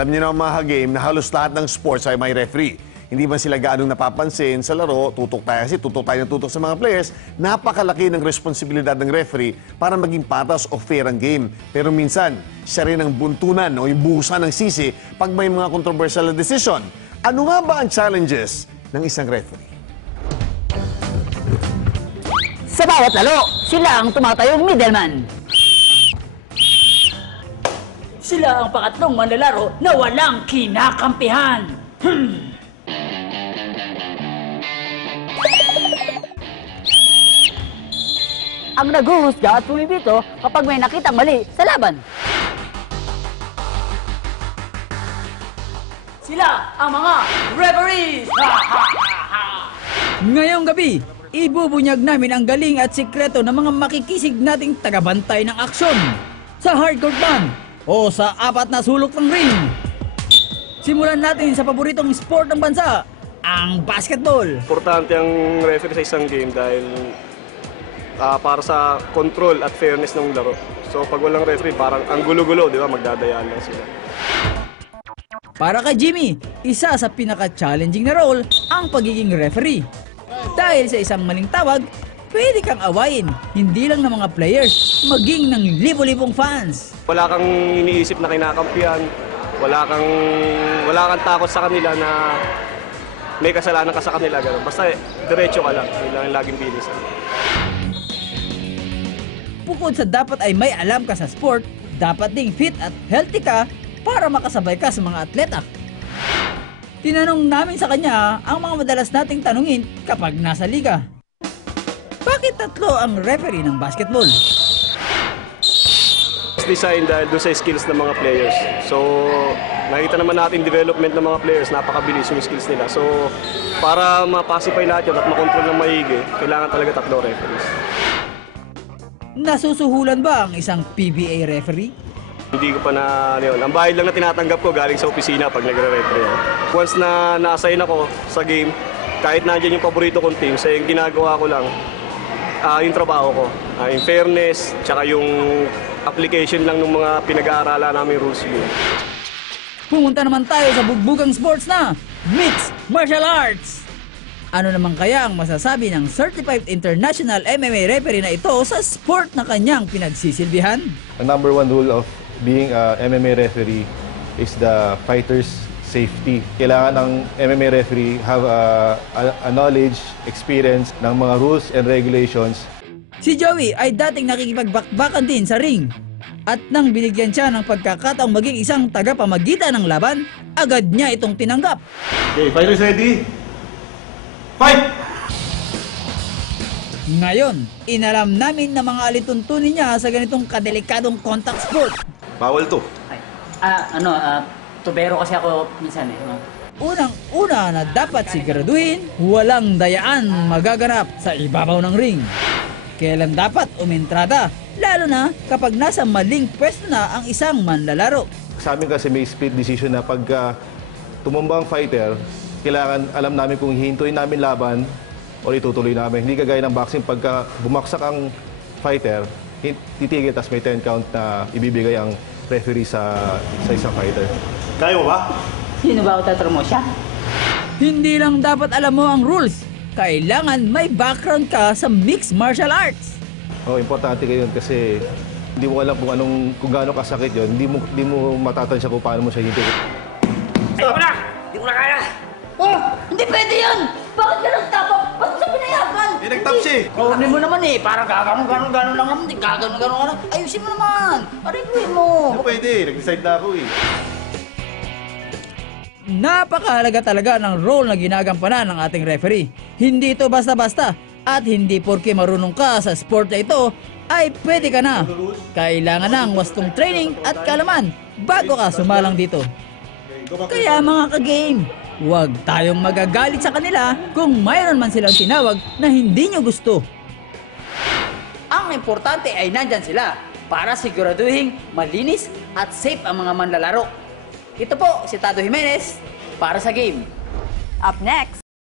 Alam niyo na mga game na halos lahat ng sports ay may referee. Hindi man sila gaanong napapansin sa laro, tutok tayo ng tutok sa mga players, napakalaki ng responsibilidad ng referee para maging patas o fair ang game. Pero minsan, siya rin ang buntunan o yung buhusan ng sisi pag may mga controversial na decision. Ano nga ba ang challenges ng isang referee? Sa bawat laro, sila ang tumatayong middleman. Sila ang pangatlong manlalaro na walang kinakampihan. Ang naghuhusga at pumipito kapag may nakitang mali sa laban. Sila ang mga referees! Ngayong gabi, ibubunyag namin ang galing at sikreto ng mga makikisig nating tagabantay ng aksyon sa hardcourt man o sa apat na sulok ng ring. Simulan natin sa paboritong sport ng bansa, ang basketball. Importante ang referee sa isang game dahil para sa control at fairness ng laro. So pag walang referee, parang ang gulo-gulo, di ba? Magdadayaan lang sila. Para kay Jimmy, isa sa pinaka-challenging na role ang pagiging referee. Dahil sa isang maling tawag, pwede kang awayin, hindi lang ng mga players, maging ng libo-libong fans. Wala kang iniisip na kinakampihan, wala kang takot sa kanila na may kasalanan ka sa kanila. Ganun. Basta diretso ka lang, yun lang yung laging bilisan. Bukod sa dapat ay may alam ka sa sport, dapat ding fit at healthy ka para makasabay ka sa mga atleta. Tinanong namin sa kanya ang mga madalas nating tanungin kapag nasa liga. Bakit tatlo ang referee ng basketball? Design dahil doon sa skills ng mga players. So, nakita naman natin development ng mga players, napakabilis yung skills nila. So, para ma-pacify lahat yun at makontrol ng maigi, kailangan talaga tatlo referees. Nasusuhulan ba ang isang PBA referee? Hindi ko pa na, yun. Ang bayad lang na tinatanggap ko galing sa opisina pag nagre-referee ako. Once na na-assign ako sa game, kahit nandiyan yung paborito kong team, sa yung ginagawa ko lang, yung trabaho ko. Yung fairness, tsaka yung application lang ng mga pinag-aaralan namin rules yun. Pumunta naman tayo sa bugbugang sports na Mixed Martial Arts. Ano naman kaya ang masasabi ng Certified International MMA referee na ito sa sport na kanyang pinagsisilbihan? The number one rule of being a MMA referee is the fighter's safety. Kailangan ng MMA referee have a knowledge, experience ng mga rules and regulations. Si Joey ay dating nakikipagbakbakan din sa ring. At nang binigyan siya ng pagkakataong maging isang tagapamagitan ng laban, agad niya itong tinanggap. Okay, fighters ready? Fight! Ngayon, inalam namin na mga alituntunin niya sa ganitong kadelikadong contact sport. Bawal to. Tubero kasi ako minsan eh. Unang-una na dapat siguraduhin, walang dayaan magaganap sa ibabaw ng ring. Kailan dapat umentrada, lalo na kapag nasa maling pwesto na ang isang manlalaro. Sa amin kasi may split decision na pag tumumba ang fighter, kailangan alam namin kung hihintuin namin laban o itutuloy namin. Hindi kagaya ng boxing, pagka bumaksak ang fighter, titigil, tas may 10 count na ibibigay ang referee sa isang fighter. Kaya mo ba? Sino ba utatro mo siya? Hindi lang dapat alam mo ang rules, kailangan may background ka sa mixed martial arts. Importante yun kasi hindi mo alam kung gaano kasakit yun. Hindi mo matatansya kung paano mo siya hintuin. Ayoko na! Hindi ko na kaya! Oh, hindi pwede yan! Bakit ka nagtapok? Ba't sa pinayagan? nag-tap siya eh. Kunin mo naman eh, parang gano'n lang naman, hindi gano'n. Ayusin mo naman, ariguin mo. Hindi pwede, nag-decide na ako eh. Napakahalaga talaga ng role na ginagampanan ng ating referee. Hindi ito basta-basta at hindi porke marunong ka sa sport na ito ay pwede ka na. Kailangan ng wastong training at kalaman bago ka sumalang dito. Kaya mga ka-game, huwag tayong magagalit sa kanila kung mayroon man silang tinawag na hindi nyo gusto. Ang importante ay nandyan sila para siguraduhin malinis at safe ang mga manlalaro. Ito po si Tado Jimenez para sa game. Up next,